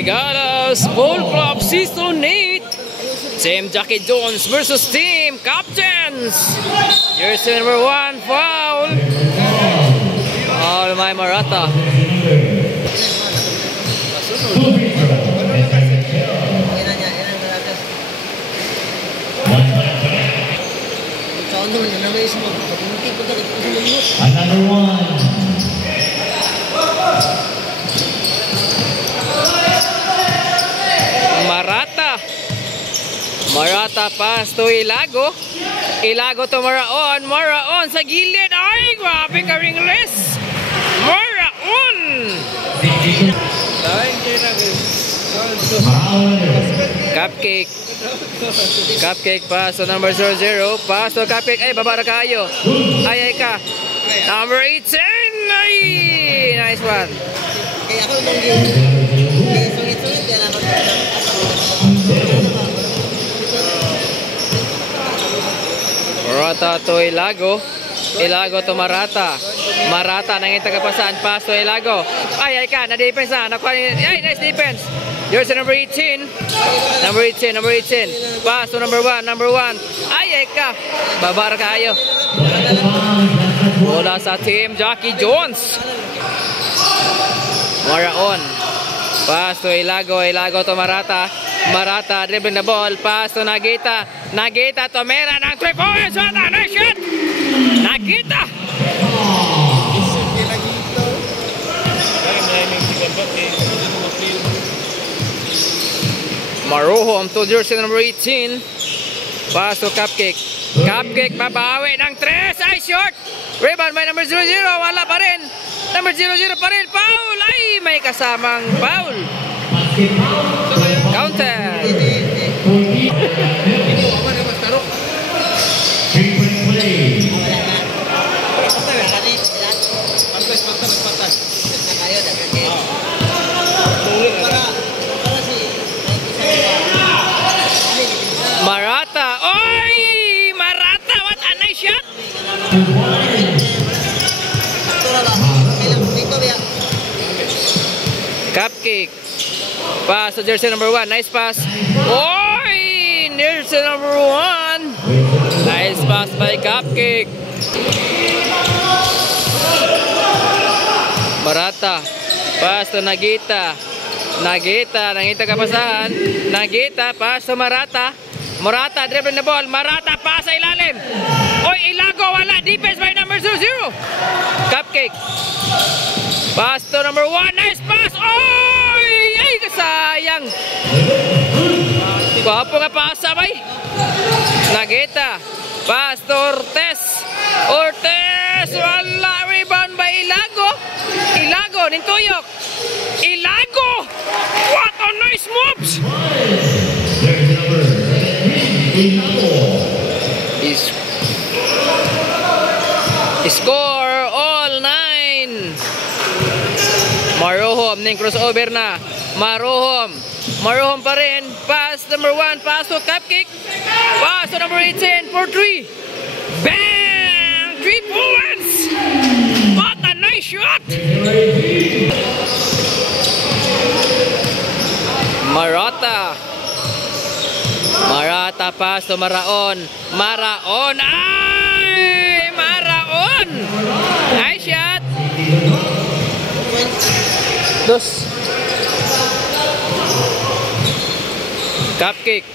Gigalas Ball Club Season 8. Team Jackie Jones versus Team Captains. Jersey number 1, foul. Oh, my Marata. Another one. Marata pass to Ilago. Ilago to Maraon. Maraon sa gilid. Ay, grabe ka ringles. Maraon. Cupcake. Cupcake pass to number 00. Pass to Cupcake. Ay, baba na kayo. Ay ka. Number 18. Ay, nice one. Kaya ako sungit-sungit yan ako. Marata to Ilago. Ilago to Marata. Marata nanging tagapasan. Pass to Ilago. Ay ka. Na-defense na. Ay, nice defense. Jersey number 18. Number 18. Number 18. Pass to number 1. Number 1. Ay ka. Babar kayo. Bola sa Team Jackie Jones. Maraon. Pass to Ilago. Ilago to Marata. Marata dribbling the ball. Pass to Nagita. Nagita to Mera ng 3 points. Nice shot. Nagita. Maruhom to jersey number 18. Pass to Cupcake. Cupcake babawi ng 3. Ay short. Rebound by number 00. Wala pa rin. Number 00 pa rin. Foul. Ay may kasamang foul. Counter. Marata. Oy! Marata, what a nice shot. Cupcake. Pass to jersey number 1. Nice pass. Oy! Jersey number 1. Nice pass by Cupcake. Marata. Pass to Nagita. Nagita. Nangita kapasahan. Nagita. Pass to Marata. Marata dribbling the ball. Marata pass sa ilalim. Oy! Ilago. Wala. Defense by number 00. Cupcake. Pass to number 1. Nice pass. Oy! Ay, kasayang. Guwapo nga pasa bay. Nagita. Pass to Ortez. Ortez. Wala. Rebound by Ilago. Ilago. Nintuyok. Ilago. What a nice moves. Score all 9. Maruhom ning crossover na. Maruhom. Maruhom pa rin. Pass number 1. Pass to Cupcake. Pass to number 18 for 3. Bang! 3 points! What a nice shot! Marata. Marata pass to Maraon. Maraon. Ay! Maraon! Nice shot! Dos. Cupcake.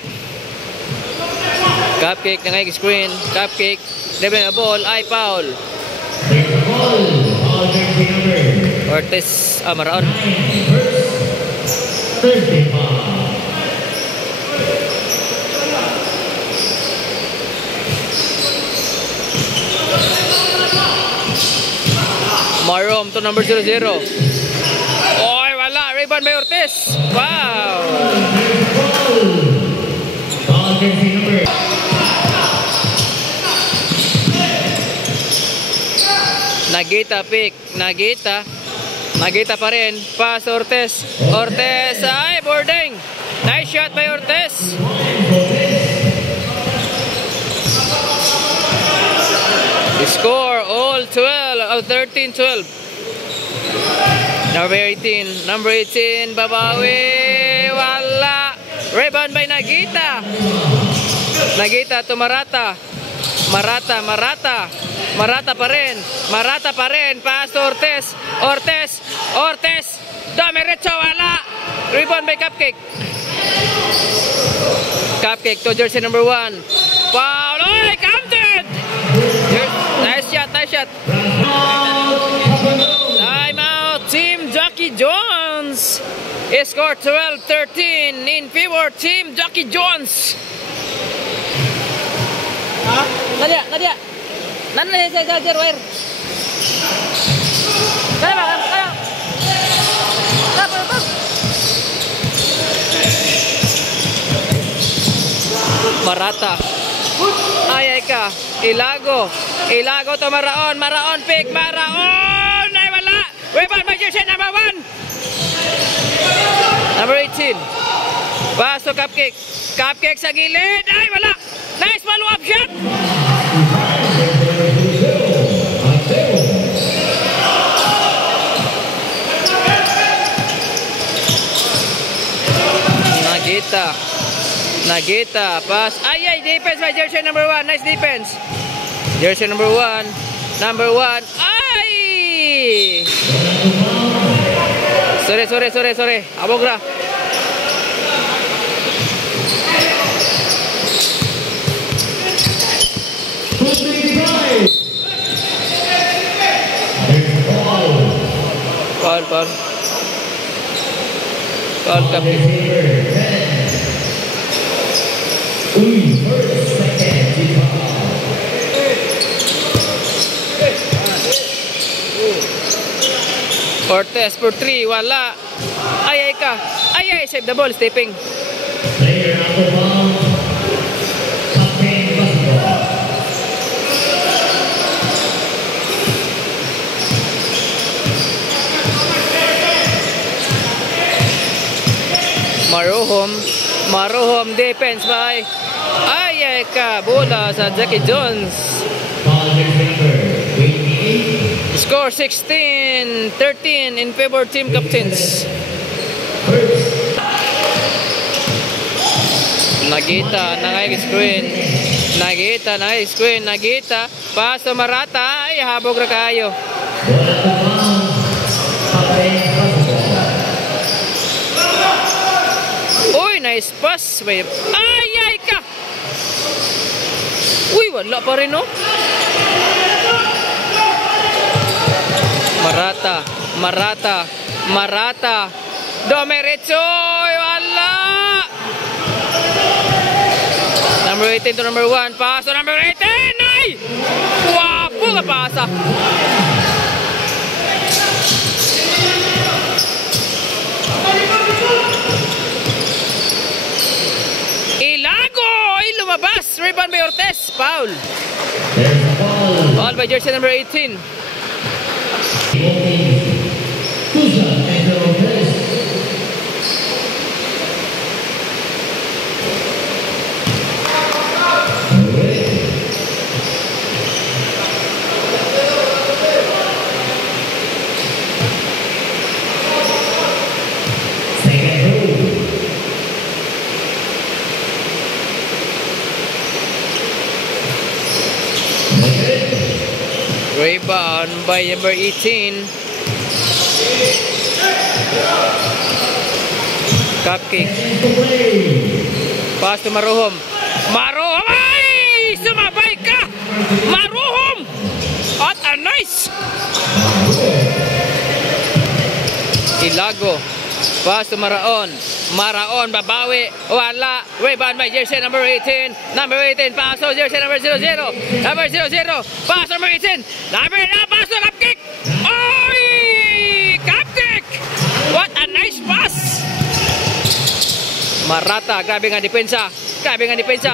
Cupcake na ngay screen. Cupcake. Dribbling the ball. Ay, foul. Ortiz. Maraon. Marom to number 00. Oy, wala. Rebound by Ortiz. Wow. Nagita pick. Nagita. Nagita pa rin. Pass Ortiz. Ortiz. Ay, boarding. Nice shot by Ortiz. Score all 12. 13-12. Number 18. Number 18. Babawi. Rebound by Nagita. Nagita to Marata. Marata pa rin. Marata pa rin. Pass to Ortiz. Ortiz. Domirecho, wala. Rebound by Cupcake. Cupcake to jersey number 1. Foul. Oy, counted. Nice shot. Time out. Team Jockey Jones. Score 12-13 in favor Team Jockey Jones. Nadia. Nana saya wire. Kaya. Marata. Ay ka. Ilago to Maraon pick. Maraon. Ay wala. Rebound by jersey number 1. Number 18. Pass to Cupcake. Cupcake sa gilid. Ay wala. Nice follow-up shot. Nagita. Pass. Ay, defense by jersey number 1. Nice defense. Jersey number 1. Ay! Sorry. Abogra. Foul Cupcake. Ortiz for 3, wala. Ay ka. Ay, save the ball, stepping. Player on the ball. Captain Basketball. Marohom defense by ay ka, bola sa Jockey Jones. Score 16-13 in favor Team Captains. Nagita screen. Nagita pass to Marata. Ay, habog ra kayo. Uy, nice pass. Ay ka. Uy, wala pa rin, no? Marata. Domirecho. Wala. Number 18 to number 1. Pass to number 18. Ay! Wapo ka pasa. Ilago. Ay, lumabas. Rebound by Ortiz. Foul. Foul by jersey number 18. Rebound by number 18. Cupcake. Pass to Marohom. Ay! Sumabay ka! Marohom! At a nice! Ilago. Pass to Maraon. Babawi. Wala. Rebound by jersey number 18. Number 18. Pass to jersey number 00. Number 00. Pass to number 18. Pass to Cupcake. Oy! Cupcake! What a nice pass! Marata. Grabe nga depensa.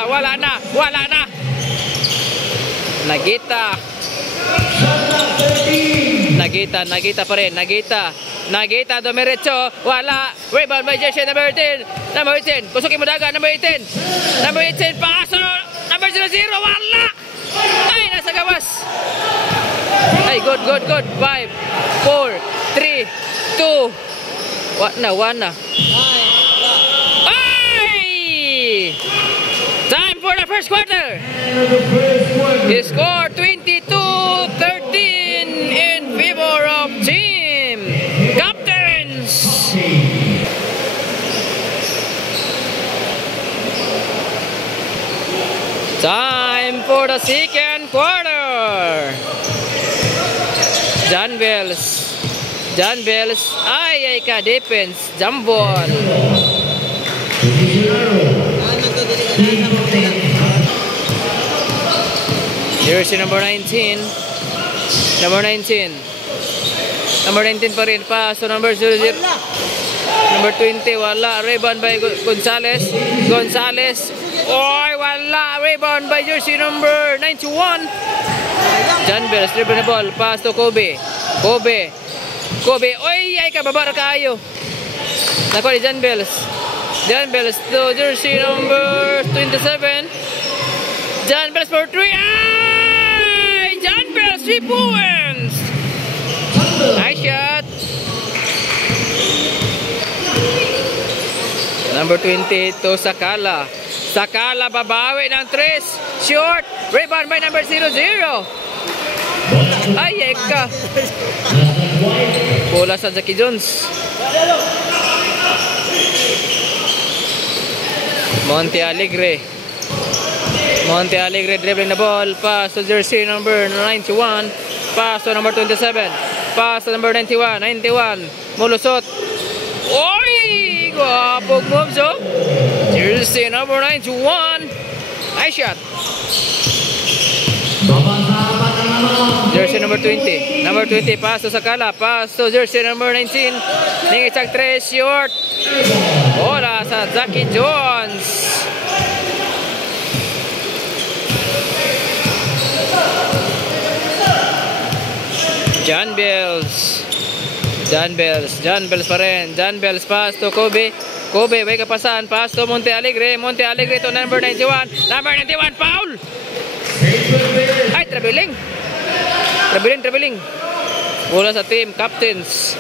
Wala na. Nagita pa rin. Nagita, Domirecho, wala. Rebound by jersey number 18. Number 18, kusukin mo daga, number 18. Number 18, paso. Number 00, wala. Ay, nasa gawas. Ay, good. 5, 4, 3, 2. What na? Ay, Kobe. Time for the first quarter. He scored 22-13 in favor of team captains. Time for the second quarter. John Bells, ay ka defense, jambon. Jersey number 19. Number 19 pa rin. Paso number 00. Number 20, wala. Rebound by Gonzales. Oy, wala. Rebound by jersey number 91. John Bells, dribble na ball. Pass to Kobe. Oy, ay ka, babar kayo. Nakuha ni John Bells to jersey number 27. John Bells for 3. Ay! John Bells 3 points. Nice shot. Number 20 to Sakala. Sakala babawi ng 3. Short. Rebound by number 00. Ay, ka. Bola sa Jackie Jones. Monte Alegre dribbling the ball. Pass to jersey number 91. Pass to number 27. Pass to number 91. Mulusot. Oy! Guwapong moves, oh. Jersey number 91. Nice shot. Jersey number 20. Number 20, pass to Sakala. Pass to jersey number 19. Ningitsak 3, short. Bola sa Jackie Jones. John Bells pa rin. John Bells pass to Kobe. May kapasan. Pass to Monte Alegre to number 91. Number 91, foul! Ay, traveling. Bola sa team captains.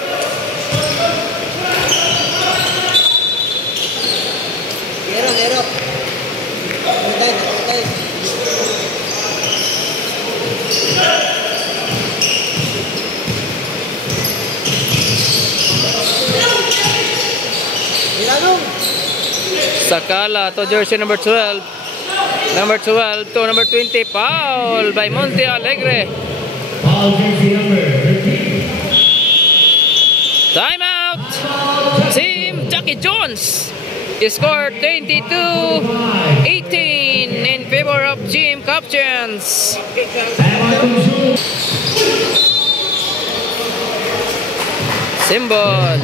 Hero. Sakala to jersey number 12. Number 12 to number 20. Foul by Monte Alegre. Foul jersey number 13. Timeout. Team Jackie Jones scored 22-18 in favor of team captains. Symbol.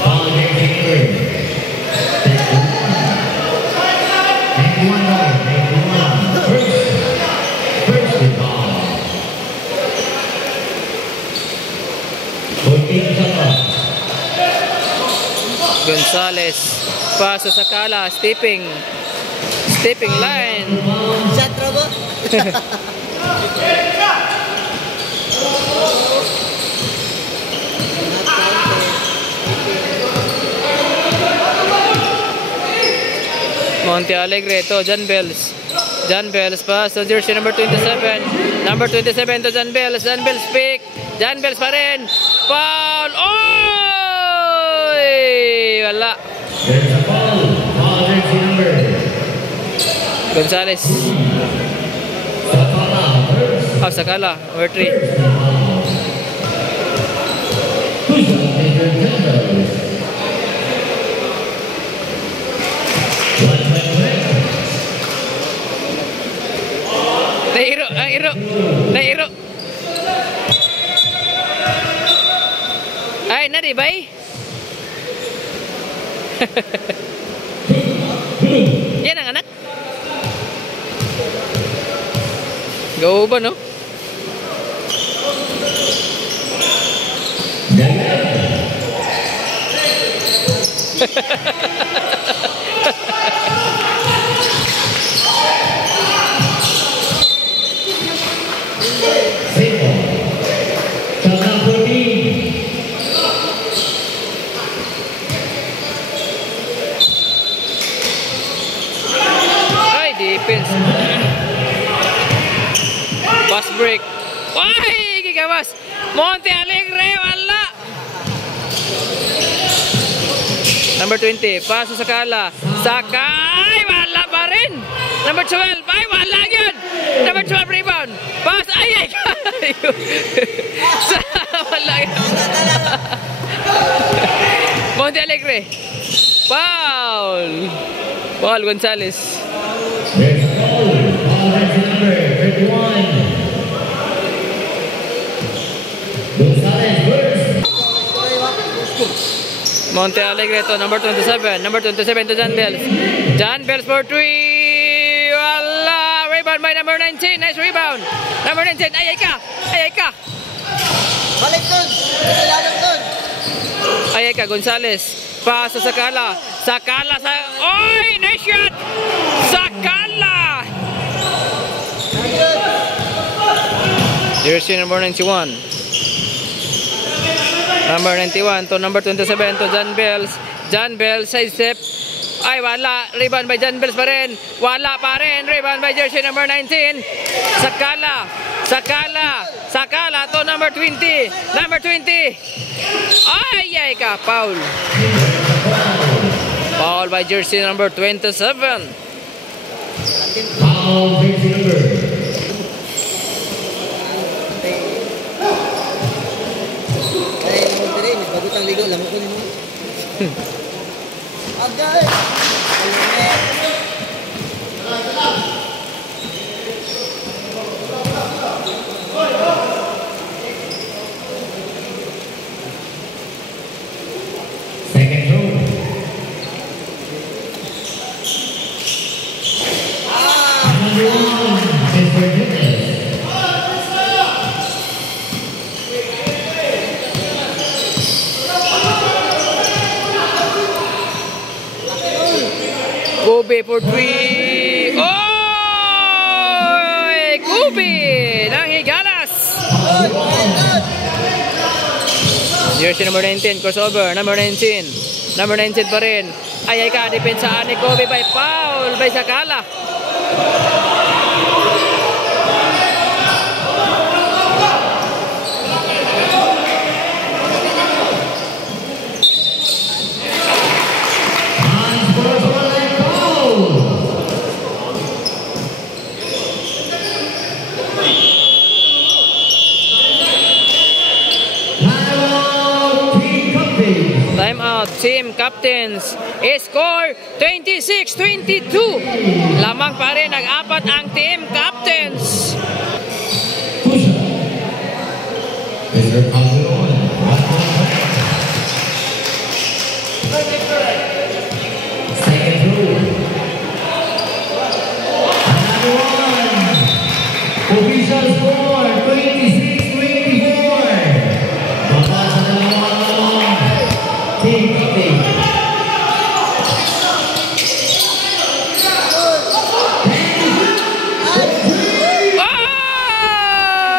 Foul jersey number 14. Gonzales, pass to Sakala, stepping line. Shot robo. Monte Alegre to John Bells. Pass to jersey number 27. Number 27 to John Bells. Pick. John Bells pa rin. Foul. Oy! Wala. There's a foul. Foul jersey number. Gonzales. Sakala. Number 3. Nairo. Ay, nari bay. Yan ang anak. Go ba, no? defense. Pass break. Ay, gigawas. Monte Alegre, wala. Number 20, paso sa Kala. Sakay, wala pa rin. Number 12, ay, wala yun. Number 12, rebound. Pass, ay. Wala yun. Monte Alegre. Foul. Paul Gonzalez. There's a foul. Foul jersey number 31. Gonzalez first. Monte Alegre to number 27. Number 27 to John Bells. John Bells for 3. Wala. Rebound by number 19. Nice rebound. Number 19. Ayay ka. Ayay ka. Balik dun. Kailangan dun. Ayay ka. Gonzalez. Paso sa Kala. Sa Kala sa... Oy! Nice shot! Sa Kala! Jersey number 91. Number 91 to number 27 to John Bells. John Bells side step. Ay, wala. Rebound by John Bells pa rin. Wala pa rin. Rebound by jersey number 19. Sakala. Sakala. Sakala to number 20. Number 20. Ay, ka. Foul. Foul by jersey number 27. Foul jersey number. Ay, mo rin. Bagot ang ligo. Lamok ko nimo. Agay. Second throw. Number 1, Mr. Jimenez. Kobe for 3. Oy! Kobe ng Higalas. Jersey number 19, crossover. Number 19. Number 19 pa rin. Ay ka, depensahan ni Kobe by foul by Sakala. Time out, team captains. Score 26-22. Lamang pa rin nag-apat ang team captains. Mr. Calderon. Second throw. Number 1. Official score 26-24. Mabasa na naman. Team captain.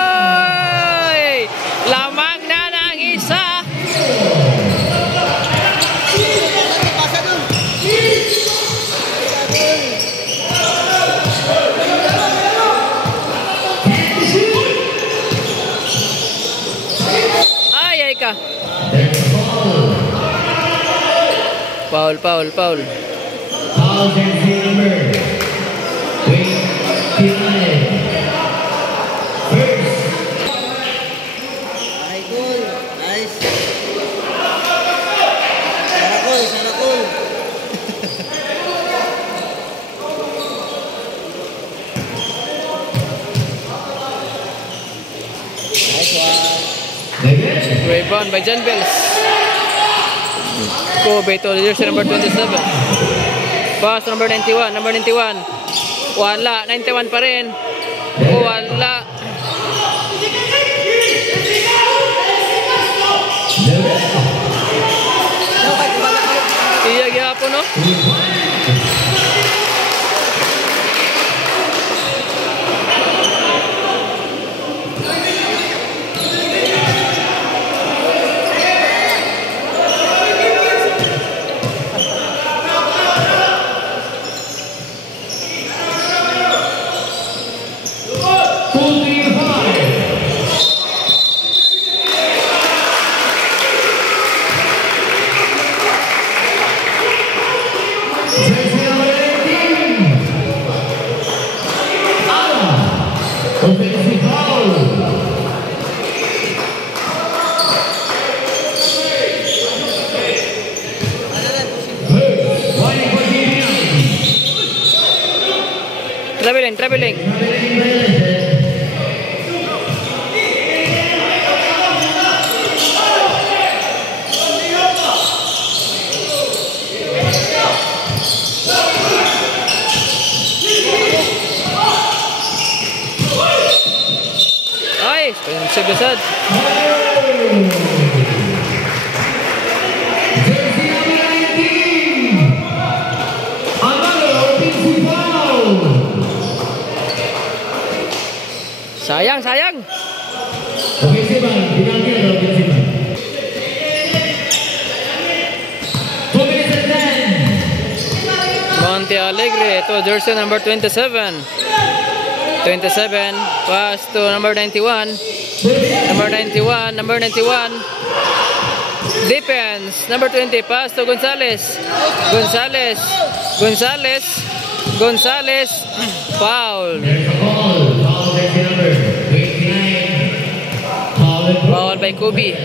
Ay! Lamang na ng isa. Pasa dun. Ay ka. There's a foul. Foul, foul, foul. Foul jersey number 29. First. Ay, cool. Nice. Sarakol, sarakol. Nice one. Again. Rebound by John Bells. Kobe to jersey number 27. Pass number 91. Number 91. Wala. 91 pa rin. Wala. Iya gyapon no? Traveling. Traveling violation. Ay, sebesar. Jersey number 19. Another offensive foul. Sayang. Offensive foul. Pinangil na offensive foul. 2 minutes and 10. Monte Alegre to jersey number 27. 27, pass to number 91. Number 91. Defense, number 20, pass to Gonzalez. Gonzalez, foul. There's a foul. Foul jersey number 29. Foul by Kobe.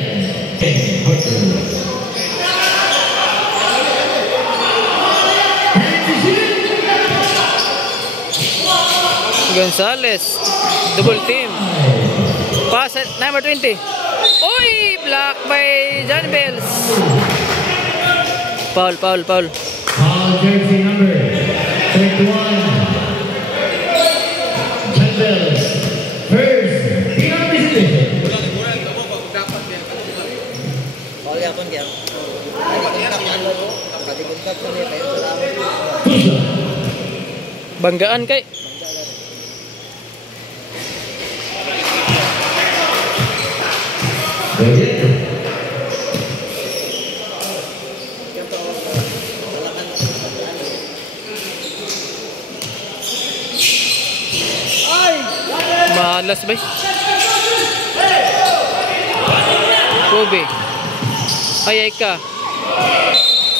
Gonzalez, double team. Pass at number 20. Oy, block by John Bells. Foul. Foul jersey number 31. John Bells. First, penalty situation. Paul yapon kaya. Pati-kuntak sa niya kayo salamat. Tusa. Banggaan kay. Malas ba? Kobe. Ay ka.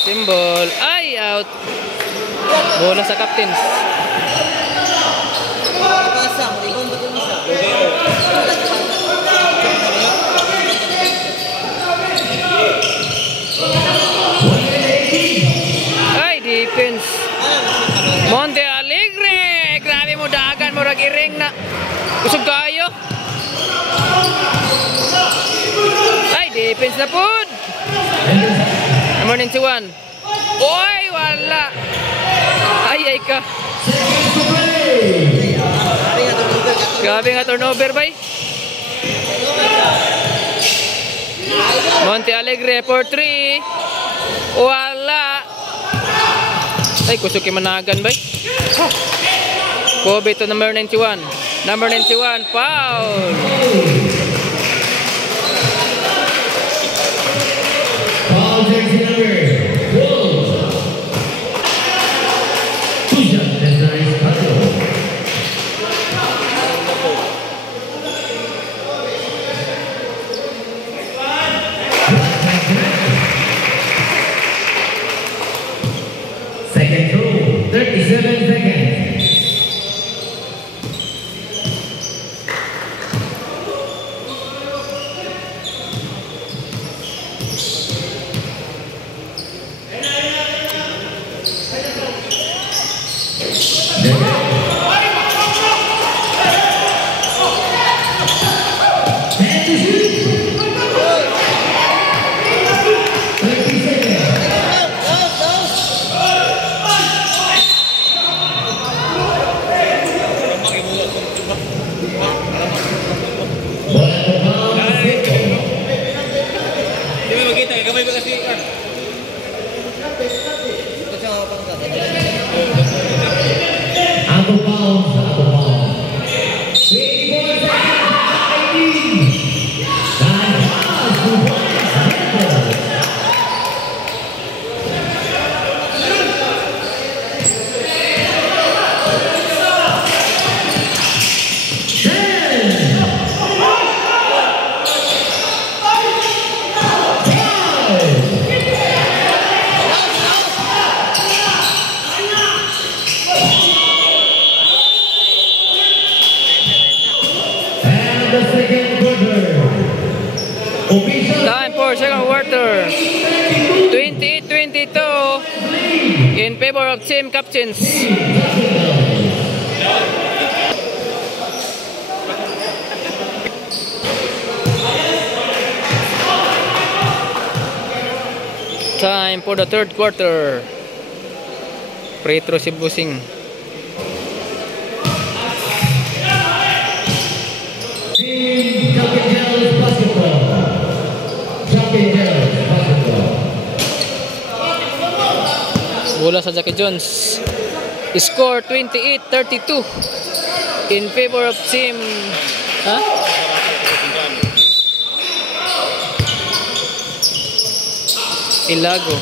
Symbol. Ay, out. Bola sa captains. Pasang, ibon betul bisa. Ay, defense. Monte Alegre. Grabe mo dagan mo rag-iring na. Kusog kayo. Ay, defense na pod. Number 91. Oy, wala. Ay ka. Grabe nga turnover bay. Monte Alegre for 3. Wala. Ay, kusog kay managan bay. Kobe to number 91. Number 91, foul. Foul jersey number 12. Tusa. That's nice. Second throw, 37 seconds. Out of bounds. 24 seconds. That pass to the second quarter. Official Time for second quarter. 28-22 in favor of team captains. Johnson Bells. Time for the third quarter. Free throw si Busing. Team Duncan Hills Basketball. Duncan Hills Basketball. Bola sa Jackie Jones. Score 28-32 in favor of team Ilago.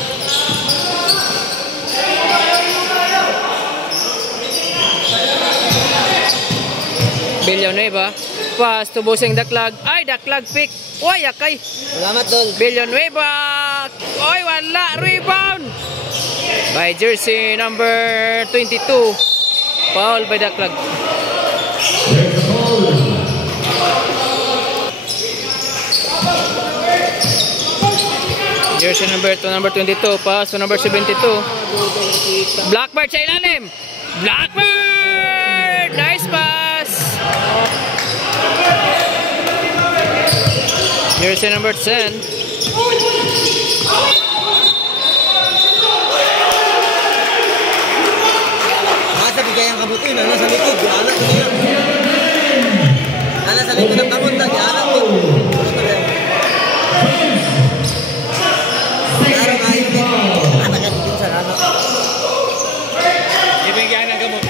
Villanueva. Pass to Busing Daklag. Ay, Daklag pick. Uy, akay. Salamat, Dol. Villanueva. Oy, wala. Rebound. By jersey number 22. Foul by Daklag. There's the ball. Jersey number 2, number 22. Pass to number 72. Blackbird sa ilalim. Blackbird! Nice pass. Jersey number 10. Nasa bigay ang kabuti, nana sa likod, gianak ko niya. Nana sa likod ng kamot, gianak ko. Claro, kahit din. Anak ka din sa nana. Ibigyan ng gamot.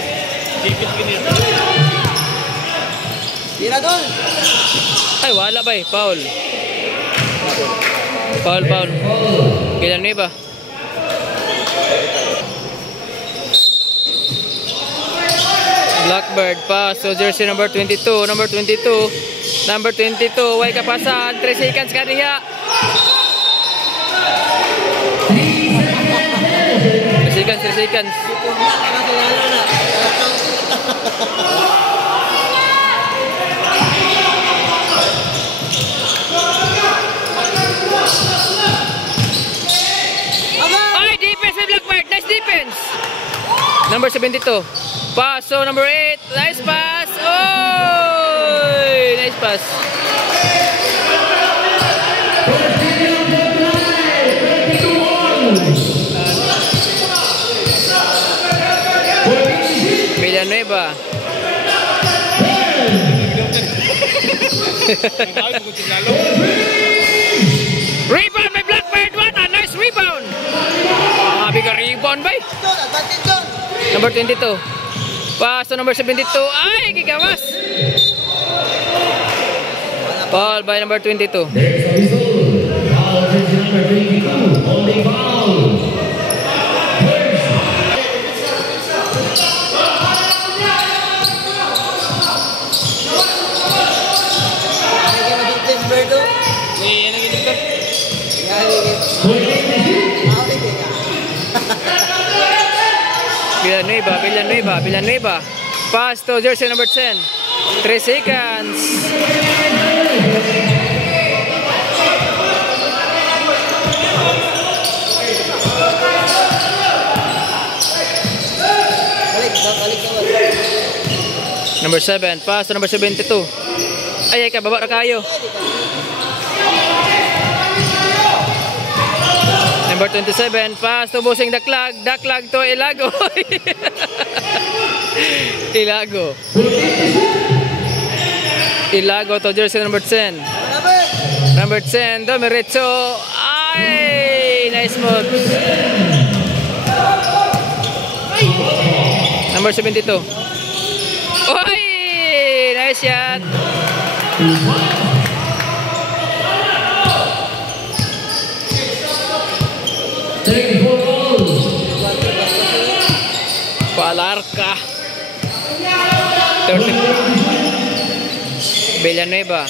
Dikit kinir. Tira, Dol. Ay, wala ba eh. Foul. Foul. Villanueva. Blackbird pass to jersey number 22. Number 22. Way kapasan. 3 seconds ka diha. 3 seconds. Ay, defense by Blackbird. Nice defense. Number 72. Pass to number 8. Nice pass. Oh, nice pass. Villanueva. Rebound by Blackbird. What a nice rebound. Big rebound by number 22. Pass to number 72. Ay, gigawas. Foul by number 22. There's a whistle. Foul jersey number 22. Holding foul. Villanueva. Pass to jersey number 10. 3 seconds. Number 7. Pass to number 72. Ay, baba na kayo. Number 27, pass to Busing Daklag. Daklag to Ilago. Ilago to jersey number 10. Number 10, Domiretso. Ay, nice move. Number 72. Oy, nice shot. Palarca. 30. Villanueva.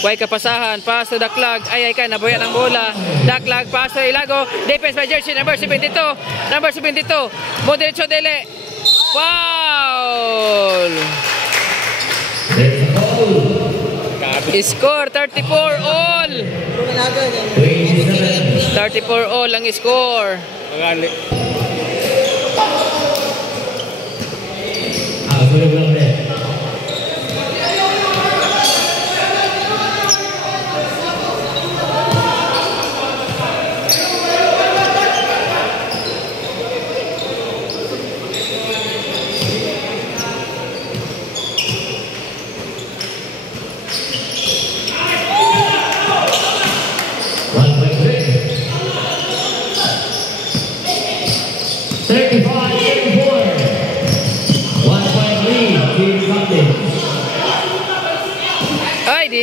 Way kapasahan. Pass to Daklag. Ay ka, nabuyan ang bola. Daklag, pass to Ilago. Defense by jersey number 72. Number 72. Modric Dele. Foul. Score 34 all. 34 all ang score. Magali. Sudah lang din.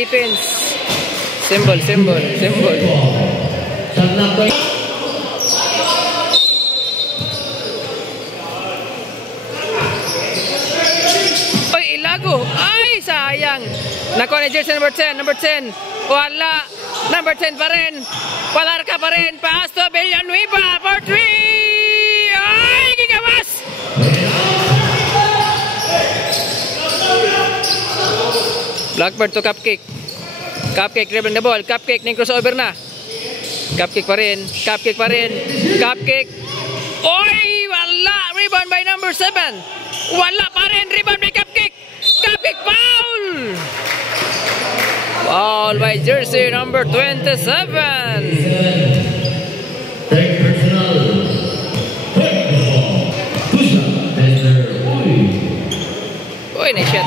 defense. Symbol. Shot number. Oy, Ilago. Ay, sayang. Nakuha ni jersey number 10. Wala. Number 10 pa rin. Palarka pa rin. Pass to Villanueva for 3. Ay, gigawas. Blackbird to Cupcake. Cupcake dribbling the ball. Cupcake ning crossover na. Cupcake pa rin. Cupcake. Oy, wala. Rebound by number 7. Wala pa rin. Rebound by Cupcake. Cupcake foul. Foul by jersey number 27. Third personal. Push-up, Mr. Uy, nice shot.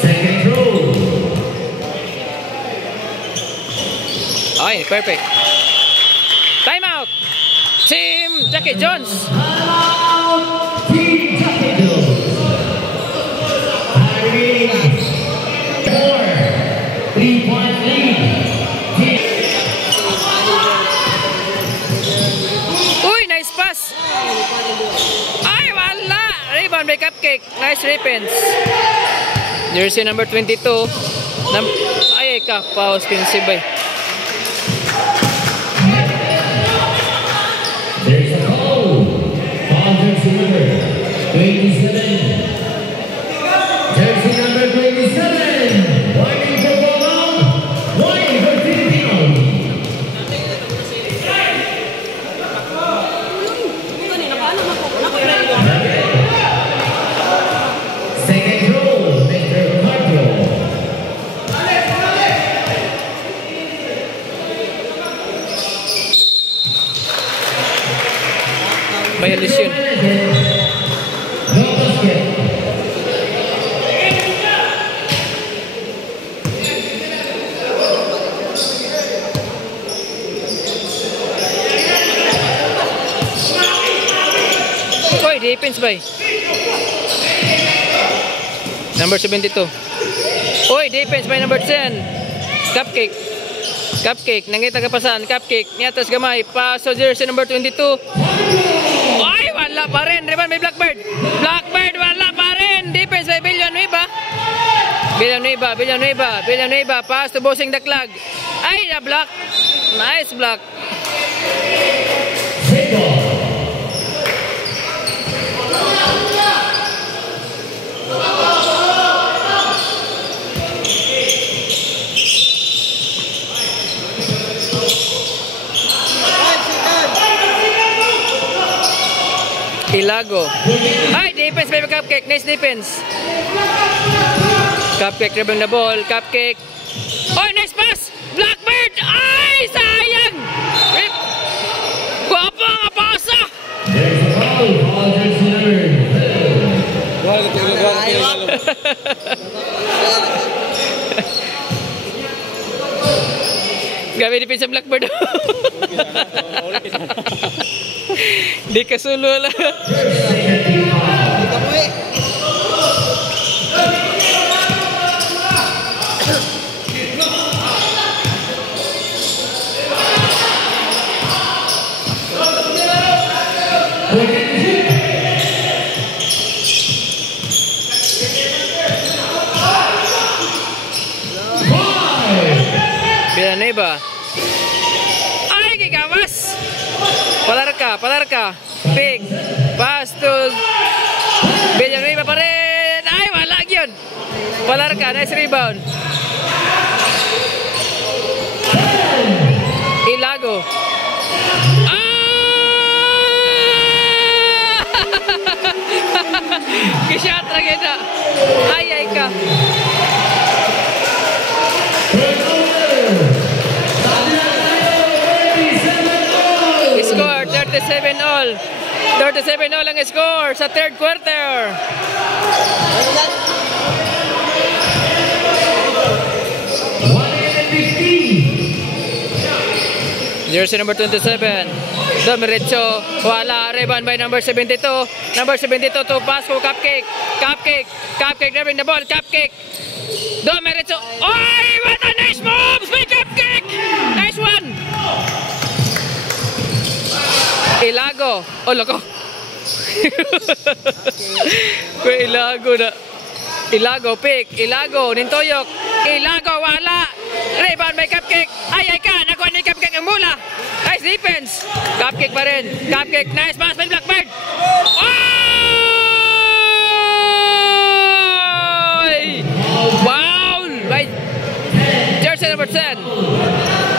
Second row. Ay, perfect. Timeout. Team Jackie Jones. Team Jackie Jones. Irene. 3-point lead. Uy, nice pass. Ay, wala. Rebound by Cupcake. Nice defense. Jersey number 22. Ay, foul offensive by. There's a foul. Foul jersey number 27. Jersey number 27. Warning for ball out. Warning for team penalty. Second row, Mr. Carpio. Violation. No basket. Uy, defense by. Number 72. Uy, defense by number 10. Cupcake, nangita kapasan. Cupcake, niyatas gamay. Paso jersey number 22. Ay, wala pa rin. Rebound by Blackbird. Wala pa rin. Defense by Villanueva. Pass to Bossing Daklag. Ay, na-block. Nice block. Ilago. Ay, defense by Cupcake. Nice defense. Cupcake dribbling the ball. Cupcake. Oh, nice pass. Blackbird. Ay, sayang. Rip. Guwapo nga pasa. There's a foul. Foul jersey number. Gabi defense sa Blackbird. Di kasulo lang. Villanueva. Ay, gigawas. Palarka. Big. Pass to Villanueva pa rin. Ay, wala yun. Palarka, nice rebound. Ilago. Kishot lagi na. Ay ka. Score 37 all. 37 all ang score sa third quarter. Jersey number 27. Domiretso. Wala. Rebound by number 72. Number 72 to pass for Cupcake. Cupcake. Cupcake dribbling the ball. Cupcake. Dom Meritzo. Oy! What a nice moves by Cupcake! Nice one! Ilago. Oh, loko. Kuya Ilago na. Ilago, pick. Ilago, Nintoyok. Ilago, wala. Rebound by Cupcake. Ay, ka. Nakuha ni Cupcake ang mula. Nice defense. Cupcake pa rin. Cupcake, nice pass by Blackbird. Oy! Wow! By jersey number 10.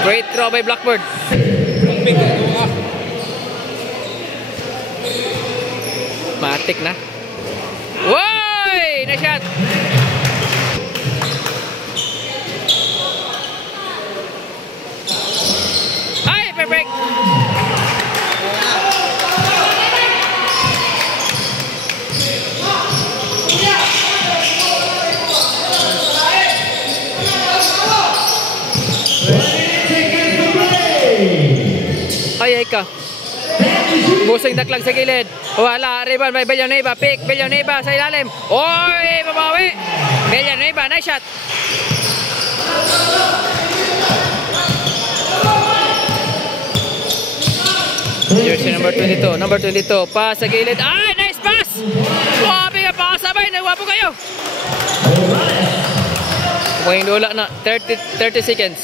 Great throw by Blackbird. Matik na. Woy! Nice shot. Ay, perfect. Ay, ka. Busing daklag sa gilid. Wala, rebound by Villanueva. Pick, Villanueva sa ilalim. Oy, babawi. Villanueva, nice shot. Jersey number 22. Number 22. Pass sa gilid. Ay, nice pass. Wabi ka pa sabay. Nagwapo kayo. Mukhang dola na. 30 seconds.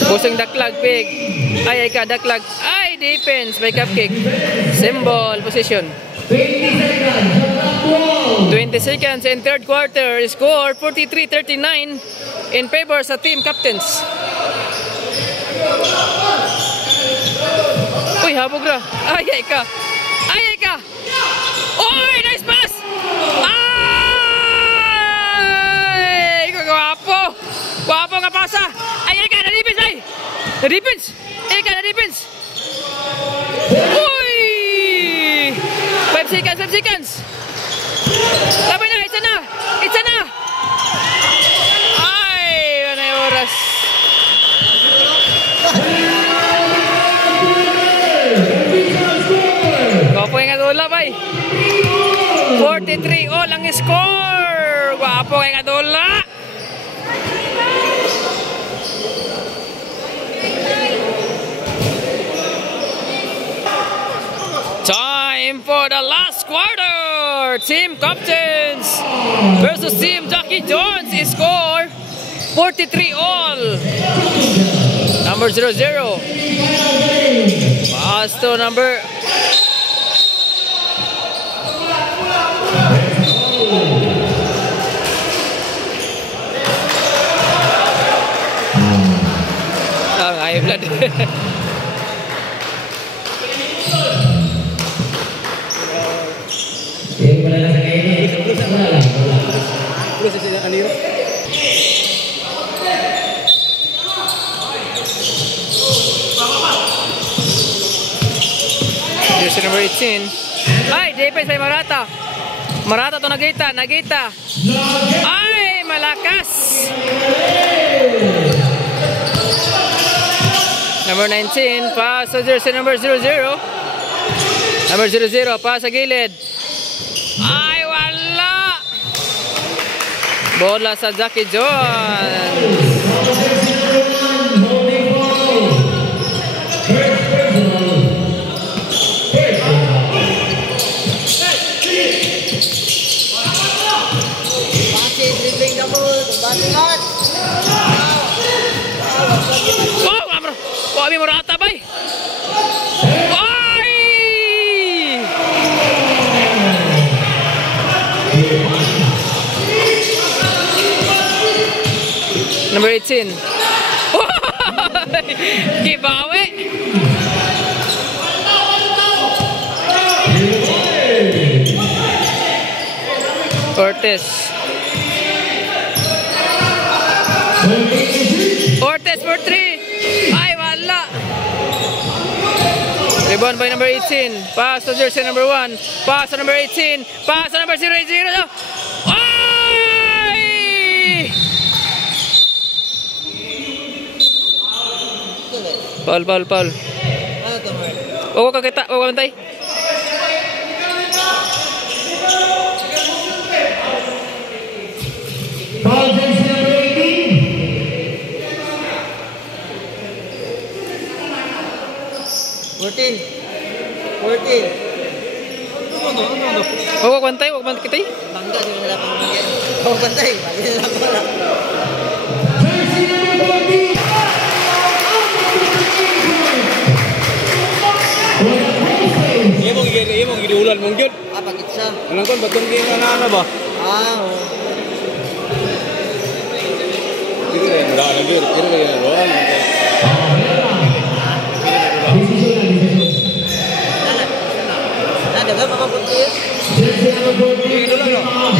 Pusing daklag, big. Ay, ka, daklag. Ay, defense by Cupcake. Symbol, position. 20 seconds in third quarter. Score 43-39 in favor sa team captains. Uy, habog na. Ay, ka. Ay, ka. Uy, nice pass. Ay, kagwapo. Gwapo nga pasa. Ay, ka, na-defense, ay. Na-defense. Ay, ka, na-defense. Uy! 5 seconds, 5 seconds. Laban na, isa na. Isa na. Ay, ano yung oras. Gwapo yung adula, bay. 43 all ang score. Gwapo yung adula. Time for the last quarter. Team Captains versus Team Jackie Jones. Score 43 all. Number 00. Pass to number. High blood. Terus sila kaniro. Jersey number 18. Ay, defense by Marata. Marata to Nagita. Nagita. Ay, malakas. Number 19. Pass sa jersey number 00. Number 00. Pass sa gilid. Ay, wala. Bola sa Jackie Jones. Wow, amro. Kami Morata bay. Ay! Number 18. Gibawi. Ortiz. Ortiz for 3. Ay, wala. Rebound by number 18. Pass to jersey number 1. Pass to number 18. Pass to number 0. Ay! Paul. Ano to? Huwag ka kita. Huwag ka bantay. Foul jersey number 18. 14. Huwag ka bantay. Huwag bantay kita. Bangga, di mo nila pang bangga. Oh, bantay. Bagi nila pala. Jersey number 14. Iya mong gidulan mong jud. Ah, pagit siya. Anong kon batong gi nga ba? Ah, oh. Dito rin nda lagi, dito rin roan. Nah, dagang mapapuntis. Jersey number 14. Hindi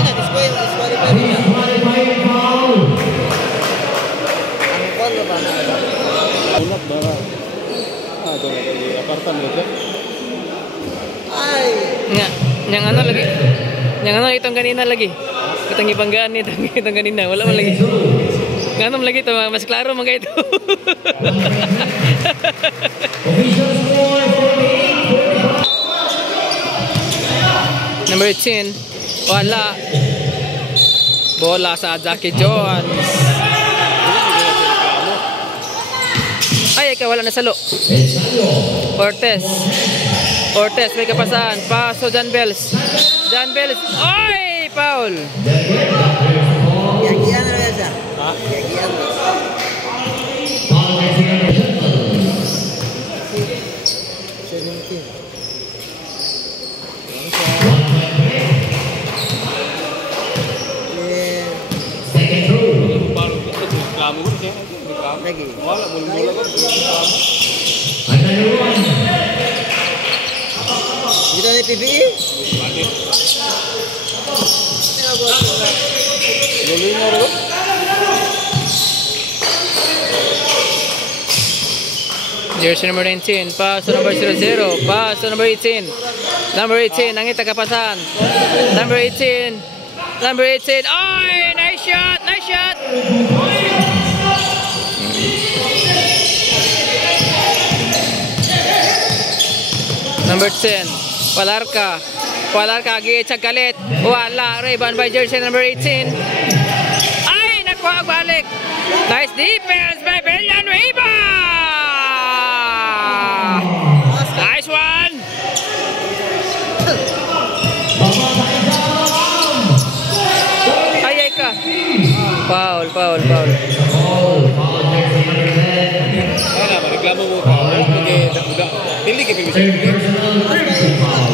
na, disqualify niya. Disqualifying foul. Ang call ba na? Ulap ba? Ah, do na apartan nito. Ay! Yang ano lagi? Yang ano itong kanina lagi? Itong ibanggaan nito. Itong kanina. Wala mo lagi. Ganun lagi ito. Mas klaro mga ito. Official score 48. Number 18. Wala. Bola sa Jackie Jones. Ay, ikaw wala na salo. Ortez. Ortez, may kapasahan. Paso, John Bells. John Bells. Oy! Foul! Yagian na rin siya. Ha? Yagian na. Foul jersey number 17. Yeah. second throw. Baru itu reklamo ko siya. Reklamo. Lagi. Wala mula ko reklamo. Another one. Dito ni PBE? Bakit? Luloy mo ro. Jersey number 19. Paso number 00. Paso number 18. Number 18. Ang ita kapasahan. Number 18. Number 18. Oy! Nice shot! Nice shot! Number 10. Palarka. Palarka. Giitsag kalit. Wala. Rebound by jersey number 18. Ay! Nakuha balik. Nice defense by Villanueva! Nice one! Ay, ay ka. Foul, foul, foul. Foul jersey number 10. Ano ba reklamo mo? Okay, udah. Dili ka permission. Third personal third foul.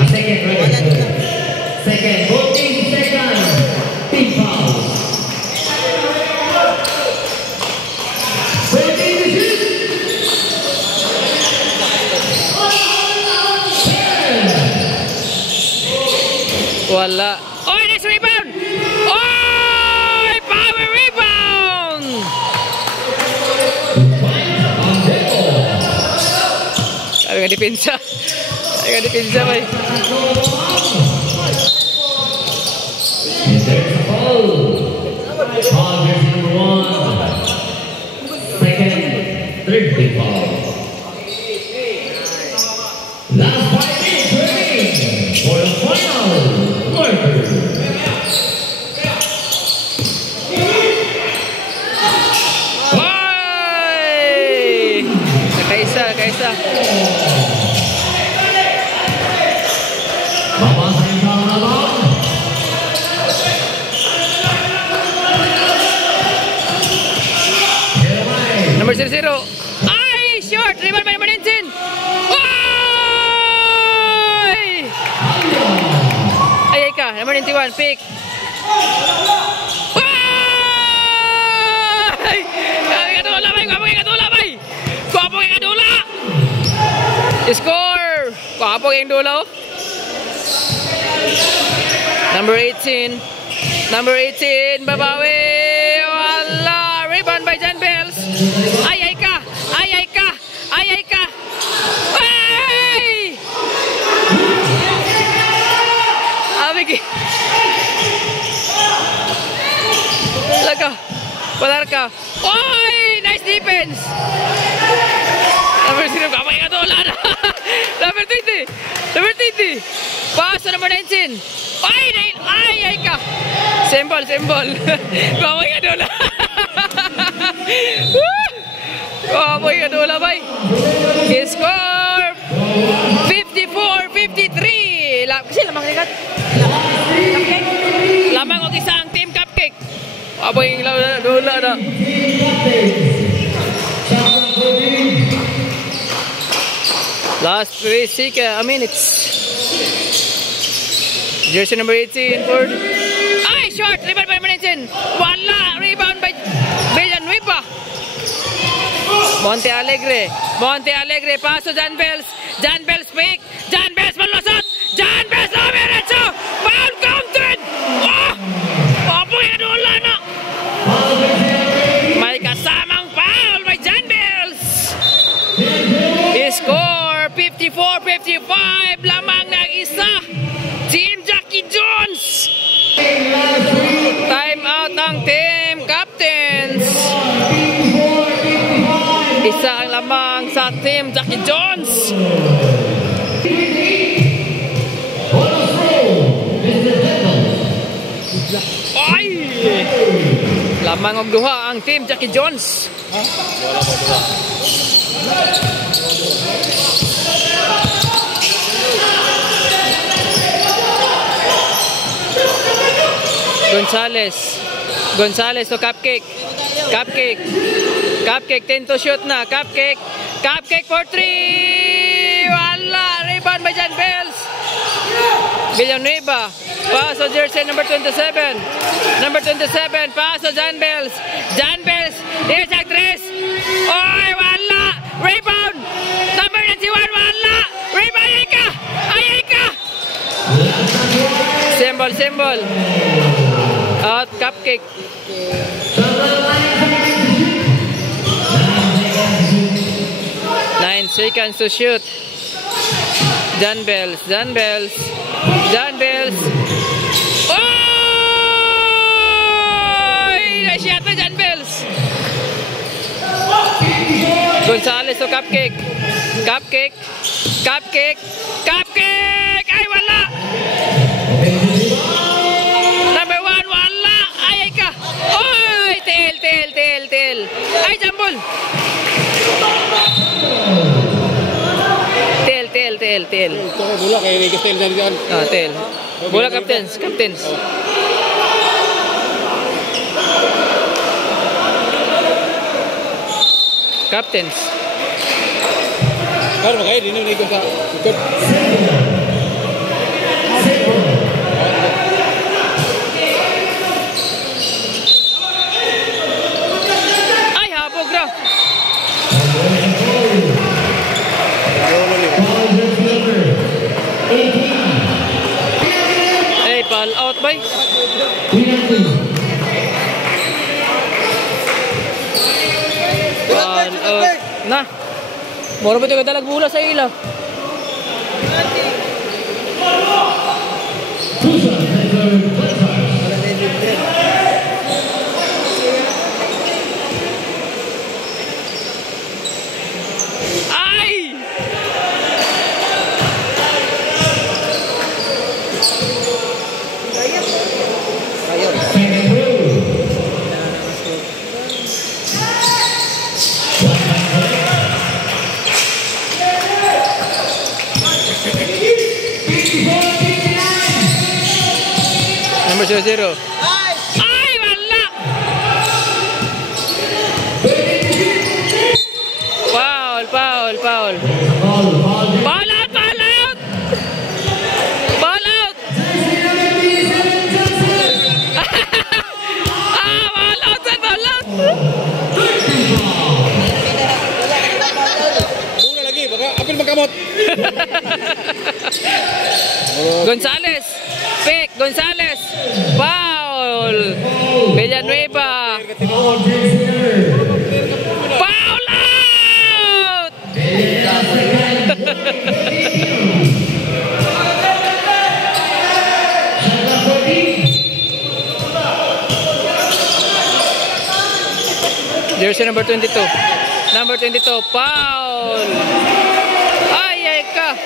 A second, right? Second, 14 seconds. Big foul. 17 to shoot. Wala. Oy, nice rebound! Oy, power rebound! Sabi nga depensa. Sabi nga depensa ba eh. And there's a foul. Foul jersey number 1. Second, third big foul. Last 5 minutes remaining for the final quarter. Oy! Nakaisa, nakaisa. Mabasa yung foul na ba? Number 00. Ay, short! Rebound by number 19. Oy! Ay, ay ka. Number 91, pick. Ay! Ay, katula bay! Guwapo kay katula bay! Guwapo kay katula! Score! Guwapo kay katula oh. Number 18. Number 18, babawi! Wala! Rebound by John Bells. Ay, ay ka! Ay, ay ka! Ay, ay ka! Ay! Abigi! Laga! Palarka! Oy! Nice defense! Number 0, kapag ka to! wala na. Number 20. Number 20. Pass to number 19. Ay ka. Symbol. Baboy ka dola. Baboy ka dola, bay. Score 54-53. Kasi lamang likat. Lamang og isang team cupcake. Baboy yung dola na. Last 3 minutes. Jersey number 18 for... Ay, short! Rebound by number 19. Wala! Rebound by Villanueva. Monte Alegre. Paso John Bells. John Bells pick. John Bells malusot. John Bells Omeretso. Foul counted. Oh! Opo yan wala na. May kasamang foul by John Bells. Score 54-55. Lamang na isa. Team Jackie Jones. Time out ang team captains. Isa ang lamang sa team Jackie Jones. Ay! Lamang og duha ang team Jackie Jones. Gonzales to Cupcake. Cupcake 10 to shoot na. Cupcake for 3. Wala. Rebound by John Bells. Villanueva. Pass to jersey number 27. Pass to John Bells. Here's a 3. Oy, wala. Rebound. Number 91. Wala. Rebound. Ayay ka. Symbol. Out Cupcake. 9 seconds to shoot. John Bells. Oh! Nashot na John Bells. Gonzales to Cupcake. Ay, wala. Number 1, wala. Ay ka. Oy, tail. Ay, jambol. Tail. Ito kay Bulak, kay Rigas tail dyan dyan. Tail. Bola captains. Captains. Karo makaya, di nang sa ikot. Ay, habog na. Ay, ball out ba? Ball out. Na. Moro ba ito kadalag bula sa ila? Ay! Number 0-0. Ay, wala! Foul. Ball out! Ball out! Ball out! Bula lagi, baka apil magkamot. Gonzales. Foul. Villanueva. Foul out! Jersey number 22. Foul. pa.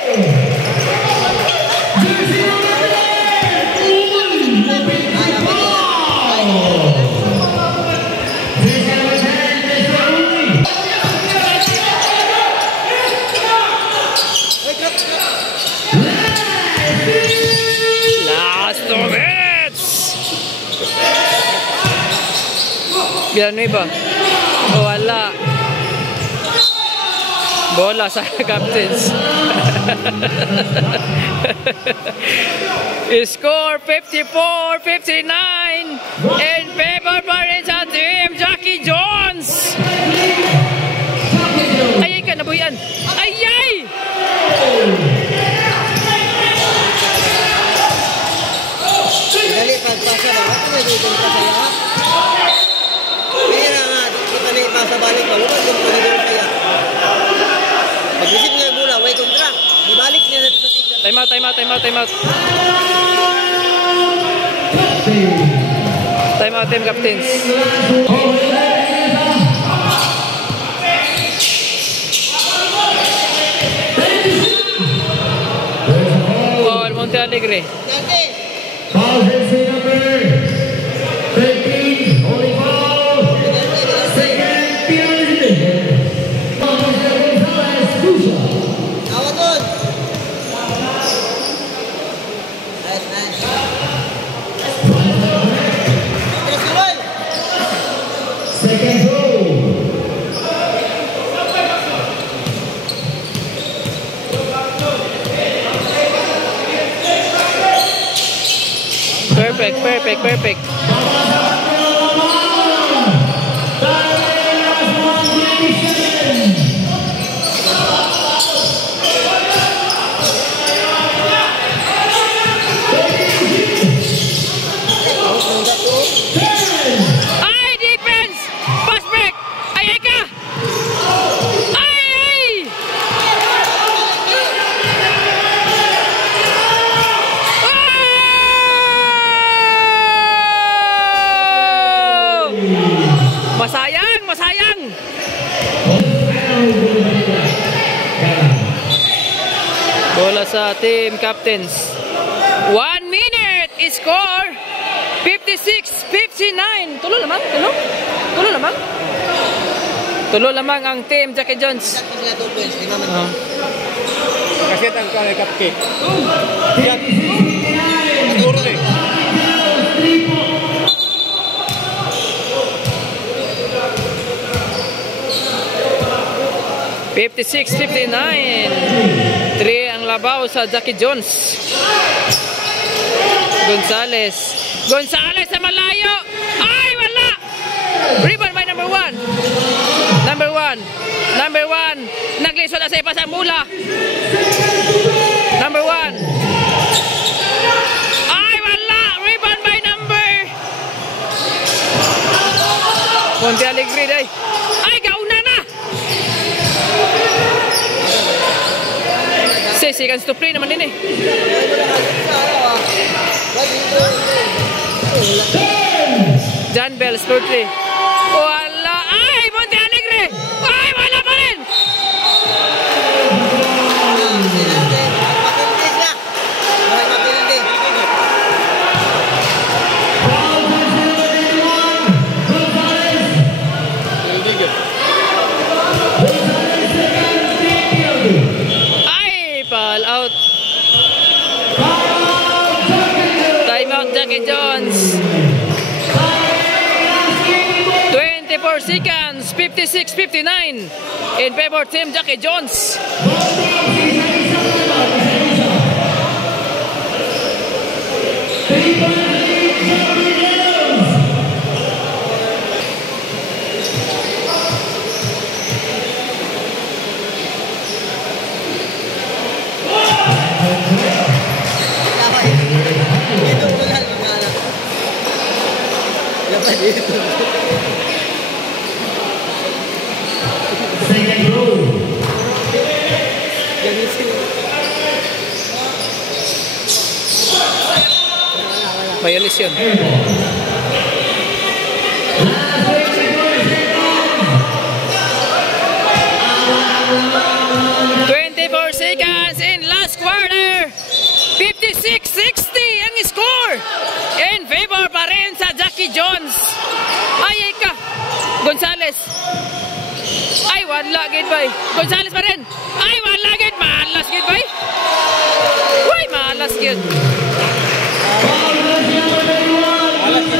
Last 2 minutes. Villanueva. Oh, wala. Bola sa captains. Score 54-59 in favor pa rin sa team Jackie Jones. Ay, ka nabuyan. Ay! Dali, pagpasa ba? Bakit may dudong pa saya? Kaya nga, kita na ipasa balik pa. Lumad yung panidong kaya. Pag-isip nga yung bola, way kontra. Ibalik niya na ito sa tignan. Time out. Time out, team captains. Paul Monte Alegre. Foul jersey number 13, holding foul. Second penalty. Gonzalez Pusa. Awa doon. Nice. Tres-tuloy. Second goal. Perfect. Ay, defense! Pass break! Ay, ka! Ay! Masayang! Bola sa team captains. 1 minute! Score 56-59. Tulo lamang ang team Jackie Jones. Dapat sila 2 points. Di naman. Kasi ang cupcake. Siguro na eh. 56-59. 3 ang labaw sa Jackie Jones. Gonzalez sa malayo. Ay, wala. Rebound by number 1. Number 1. Naglisod na sa ipasa mula. Number 1. Ay, wala. Rebound by number. Monte Alegre day. Ay, gauna na. 6 seconds to play naman din eh. John Bell, score 3. Wala. Ay, Monte Alegre. Ay, wala pa rin. Ay, foul out. Time out, Jackie Jones. 24 seconds, 56-59 in favor team Jackie Jones. Second goal. Violation. Seconds in 56-60 ang score. In favor pa rin sa Jackie Jones. Ay ka. Gonzales. Ay, wala gid bay. Gonzales pa rin. Ay, wala gid. Malas gid bay. Uy, malas gid.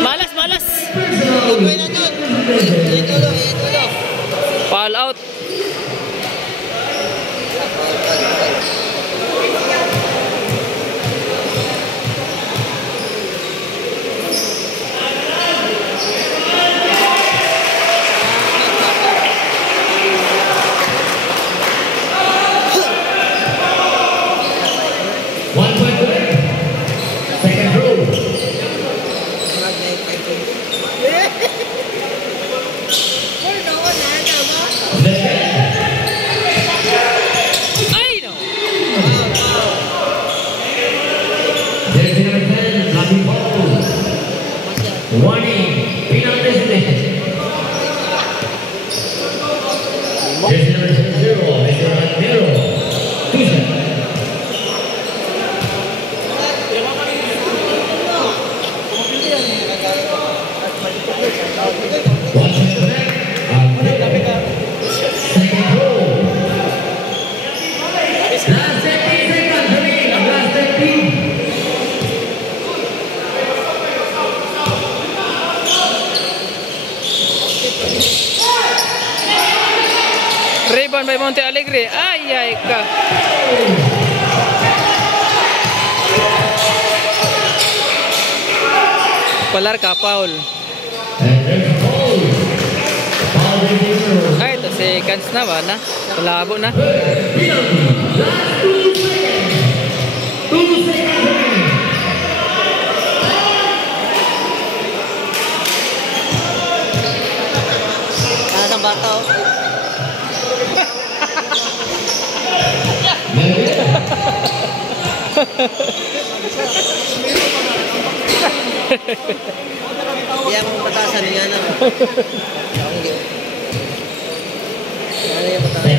Malas. Tuloy na doon. Itulo. Foul out. Rebound by Monte Alegre. Ay ka. Palar ka, Paul. Ay, ito seconds na ba na? Palabo na. Parang bata oh. Yang batasan nga na. Ano yung batasan?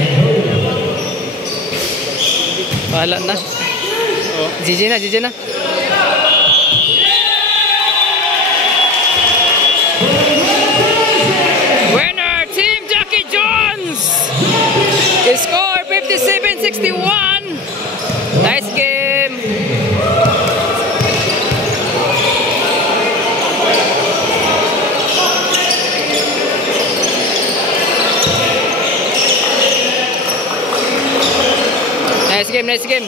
Bahala na. GG na. Winner, Team Jackie Jones. Score 57-61. Nice game. Nice game.